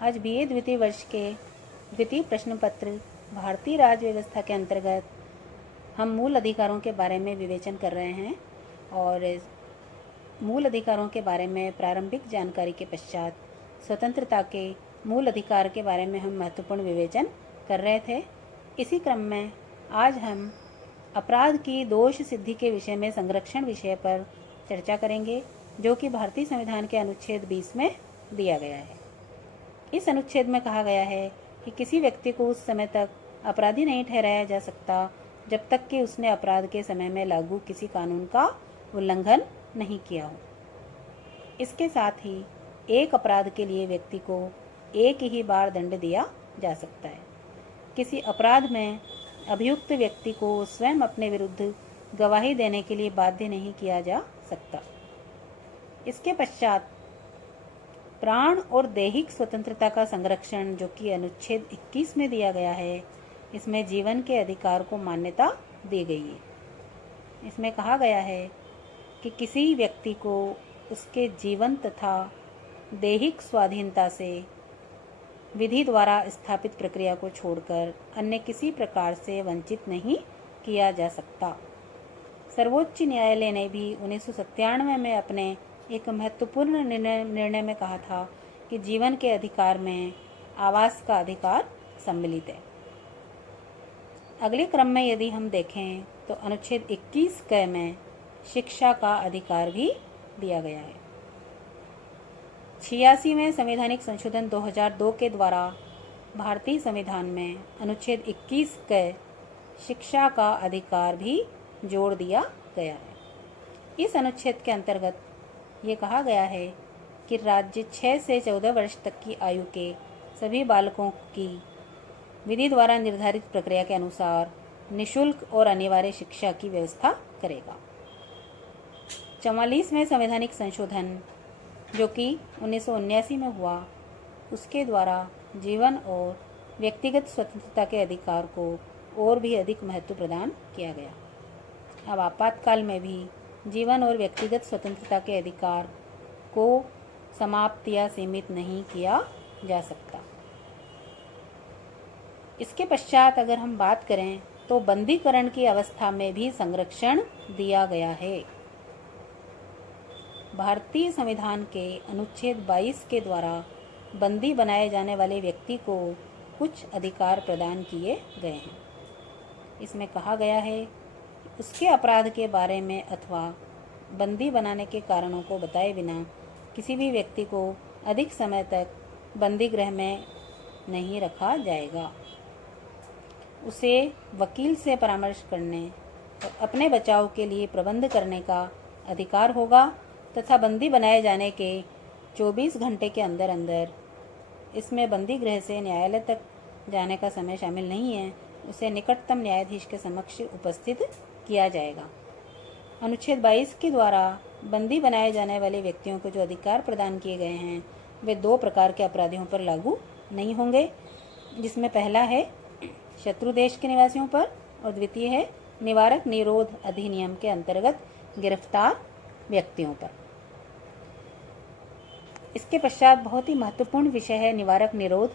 आज बीए द्वितीय वर्ष के द्वितीय प्रश्न पत्र भारतीय राज्य व्यवस्था के अंतर्गत हम मूल अधिकारों के बारे में विवेचन कर रहे हैं और मूल अधिकारों के बारे में प्रारंभिक जानकारी के पश्चात स्वतंत्रता के मूल अधिकार के बारे में हम महत्वपूर्ण विवेचन कर रहे थे। इसी क्रम में आज हम अपराध की दोष सिद्धि के विषय में संरक्षण विषय पर चर्चा करेंगे, जो कि भारतीय संविधान के अनुच्छेद 20 में दिया गया है। इस अनुच्छेद में कहा गया है कि किसी व्यक्ति को उस समय तक अपराधी नहीं ठहराया जा सकता जब तक कि उसने अपराध के समय में लागू किसी कानून का उल्लंघन नहीं किया हो। इसके साथ ही एक अपराध के लिए व्यक्ति को एक ही बार दंड दिया जा सकता है। किसी अपराध में अभियुक्त व्यक्ति को स्वयं अपने विरुद्ध गवाही देने के लिए बाध्य नहीं किया जा सकता। इसके पश्चात प्राण और दैहिक स्वतंत्रता का संरक्षण, जो कि अनुच्छेद 21 में दिया गया है, इसमें जीवन के अधिकार को मान्यता दी गई है। इसमें कहा गया है कि किसी व्यक्ति को उसके जीवन तथा दैहिक स्वाधीनता से विधि द्वारा स्थापित प्रक्रिया को छोड़कर अन्य किसी प्रकार से वंचित नहीं किया जा सकता। सर्वोच्च न्यायालय ने भी 1997 में अपने एक महत्वपूर्ण निर्णय में कहा था कि जीवन के अधिकार में आवास का अधिकार सम्मिलित है। अगले क्रम में यदि हम देखें तो अनुच्छेद 21 क में शिक्षा का अधिकार भी दिया गया है। 86वें संवैधानिक संशोधन 2002 के द्वारा भारतीय संविधान में अनुच्छेद 21 क शिक्षा का अधिकार भी जोड़ दिया गया है। इस अनुच्छेद के अंतर्गत ये कहा गया है कि राज्य 6 से 14 वर्ष तक की आयु के सभी बालकों की विधि द्वारा निर्धारित प्रक्रिया के अनुसार निःशुल्क और अनिवार्य शिक्षा की व्यवस्था करेगा। 44वें संवैधानिक संशोधन, जो कि 1979 में हुआ, उसके द्वारा जीवन और व्यक्तिगत स्वतंत्रता के अधिकार को और भी अधिक महत्व प्रदान किया गया। अब आपातकाल में भी जीवन और व्यक्तिगत स्वतंत्रता के अधिकार को समाप्त या सीमित नहीं किया जा सकता। इसके पश्चात अगर हम बात करें तो बंदीकरण की अवस्था में भी संरक्षण दिया गया है। भारतीय संविधान के अनुच्छेद 22 के द्वारा बंदी बनाए जाने वाले व्यक्ति को कुछ अधिकार प्रदान किए गए हैं। इसमें कहा गया है उसके अपराध के बारे में अथवा बंदी बनाने के कारणों को बताए बिना किसी भी व्यक्ति को अधिक समय तक बंदी गृह में नहीं रखा जाएगा। उसे वकील से परामर्श करने और अपने बचाव के लिए प्रबंध करने का अधिकार होगा तथा बंदी बनाए जाने के 24 घंटे के अंदर अंदर, इसमें बंदी गृह से न्यायालय तक जाने का समय शामिल नहीं है, उसे निकटतम न्यायाधीश के समक्ष उपस्थित किया जाएगा। अनुच्छेद 22 के द्वारा बंदी बनाए जाने वाले व्यक्तियों को जो अधिकार प्रदान किए गए हैं वे 2 प्रकार के अपराधियों पर लागू नहीं होंगे, जिसमें पहला है शत्रु देश के निवासियों पर और द्वितीय है निवारक निरोध अधिनियम के अंतर्गत गिरफ्तार व्यक्तियों पर। इसके पश्चात बहुत ही महत्वपूर्ण विषय है निवारक निरोध,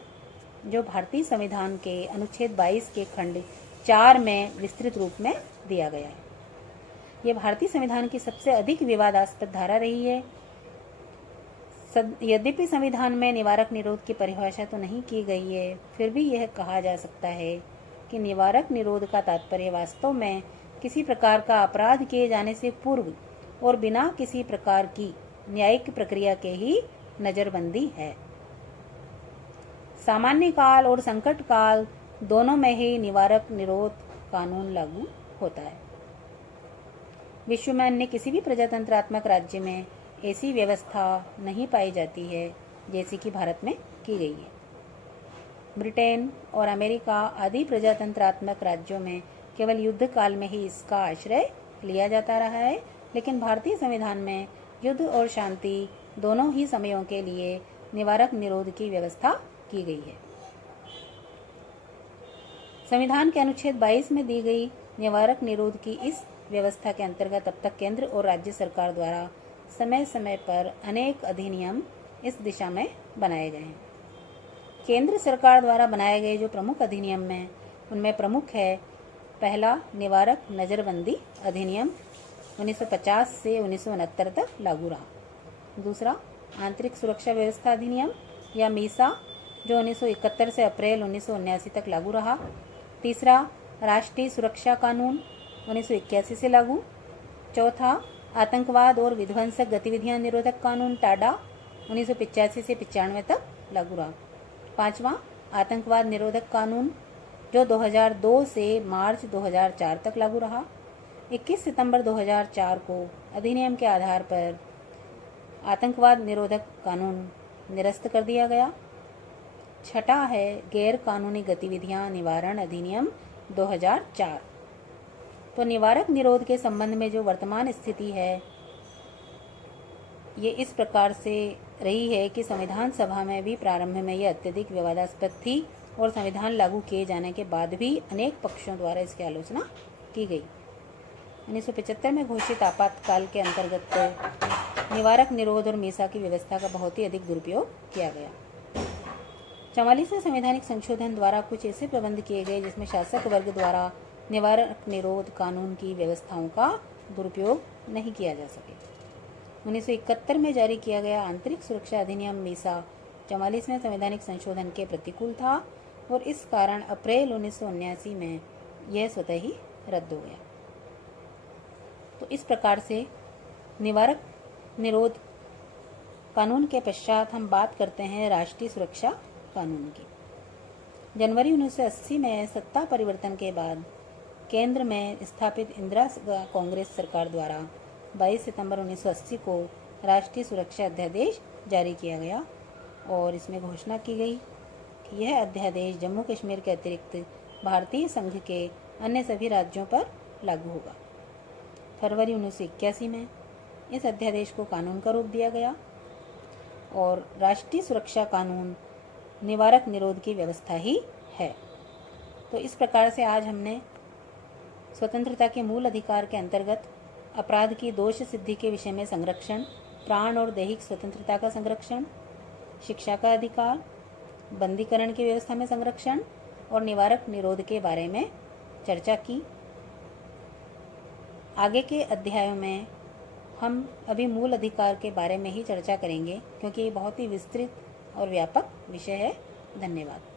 जो भारतीय संविधान के अनुच्छेद 22 के खंड 4 में विस्तृत रूप में दिया गया है। यह भारतीय संविधान की सबसे अधिक विवादास्पद धारा रही है। यद्यपि संविधान में निवारक निरोध की परिभाषा तो नहीं की गई है, फिर भी यह कहा जा सकता है कि निवारक निरोध का तात्पर्य वास्तव में किसी प्रकार का अपराध किए जाने से पूर्व और बिना किसी प्रकार की न्यायिक प्रक्रिया के ही नजरबंदी है। सामान्य काल और संकट काल दोनों में ही निवारक निरोध कानून लागू होता है। विश्व में अन्य किसी भी प्रजातंत्रात्मक राज्य में ऐसी व्यवस्था नहीं पाई जाती है जैसी कि भारत में की गई है। ब्रिटेन और अमेरिका आदि प्रजातंत्रात्मक राज्यों में केवल युद्ध काल में ही इसका आश्रय लिया जाता रहा है, लेकिन भारतीय संविधान में युद्ध और शांति दोनों ही समयों के लिए निवारक निरोध की व्यवस्था की गई है। संविधान के अनुच्छेद 22 में दी गई निवारक निरोध की इस व्यवस्था के अंतर्गत अब तक केंद्र और राज्य सरकार द्वारा समय समय पर अनेक अधिनियम इस दिशा में बनाए गए हैं। केंद्र सरकार द्वारा बनाए गए जो प्रमुख अधिनियम हैं उनमें प्रमुख है पहला, निवारक नज़रबंदी अधिनियम 1950 से 1969 तक लागू रहा। दूसरा, आंतरिक सुरक्षा व्यवस्था अधिनियम या मीसा जो 1971 से अप्रैल 1979 तक लागू रहा। तीसरा, राष्ट्रीय सुरक्षा कानून 1981 से लागू। चौथा, आतंकवाद और विध्वंसक गतिविधियां निरोधक कानून टाडा 1985 से 95 तक लागू रहा। पांचवा, आतंकवाद निरोधक कानून जो 2002 से मार्च 2004 तक लागू रहा। 21 सितंबर 2004 को अधिनियम के आधार पर आतंकवाद निरोधक कानून निरस्त कर दिया गया। छठा है गैर कानूनी गतिविधियां निवारण अधिनियम 2004। तो निवारक निरोध के संबंध में जो वर्तमान स्थिति है ये इस प्रकार से रही है कि संविधान सभा में भी प्रारंभ में यह अत्यधिक विवादास्पद थी और संविधान लागू किए जाने के बाद भी अनेक पक्षों द्वारा इसकी आलोचना की गई। 1975 में घोषित आपातकाल के अंतर्गत निवारक निरोध और मीसा की व्यवस्था का बहुत ही अधिक दुरुपयोग किया गया। 44वें संवैधानिक संशोधन द्वारा कुछ ऐसे प्रबंध किए गए जिसमें शासक वर्ग द्वारा निवारक निरोध कानून की व्यवस्थाओं का दुरुपयोग नहीं किया जा सके। 1971 में जारी किया गया आंतरिक सुरक्षा अधिनियम मीसा 44वें संवैधानिक संशोधन के प्रतिकूल था और इस कारण अप्रैल 1979 में यह स्वतः ही रद्द हो गया। तो इस प्रकार से निवारक निरोध कानून के पश्चात हम बात करते हैं राष्ट्रीय सुरक्षा कानून की। जनवरी 1980 में सत्ता परिवर्तन के बाद केंद्र में स्थापित इंदिरा कांग्रेस सरकार द्वारा 22 सितंबर 1980 को राष्ट्रीय सुरक्षा अध्यादेश जारी किया गया और इसमें घोषणा की गई कि यह अध्यादेश जम्मू कश्मीर के अतिरिक्त भारतीय संघ के अन्य सभी राज्यों पर लागू होगा। फरवरी 1981 में इस अध्यादेश को कानून का रूप दिया गया और राष्ट्रीय सुरक्षा कानून निवारक निरोध की व्यवस्था ही है। तो इस प्रकार से आज हमने स्वतंत्रता के मूल अधिकार के अंतर्गत अपराध की दोष सिद्धि के विषय में संरक्षण, प्राण और दैहिक स्वतंत्रता का संरक्षण, शिक्षा का अधिकार, बंदीकरण की व्यवस्था में संरक्षण और निवारक निरोध के बारे में चर्चा की। आगे के अध्यायों में हम अभी मूल अधिकार के बारे में ही चर्चा करेंगे क्योंकि ये बहुत ही विस्तृत और व्यापक विषय है। धन्यवाद।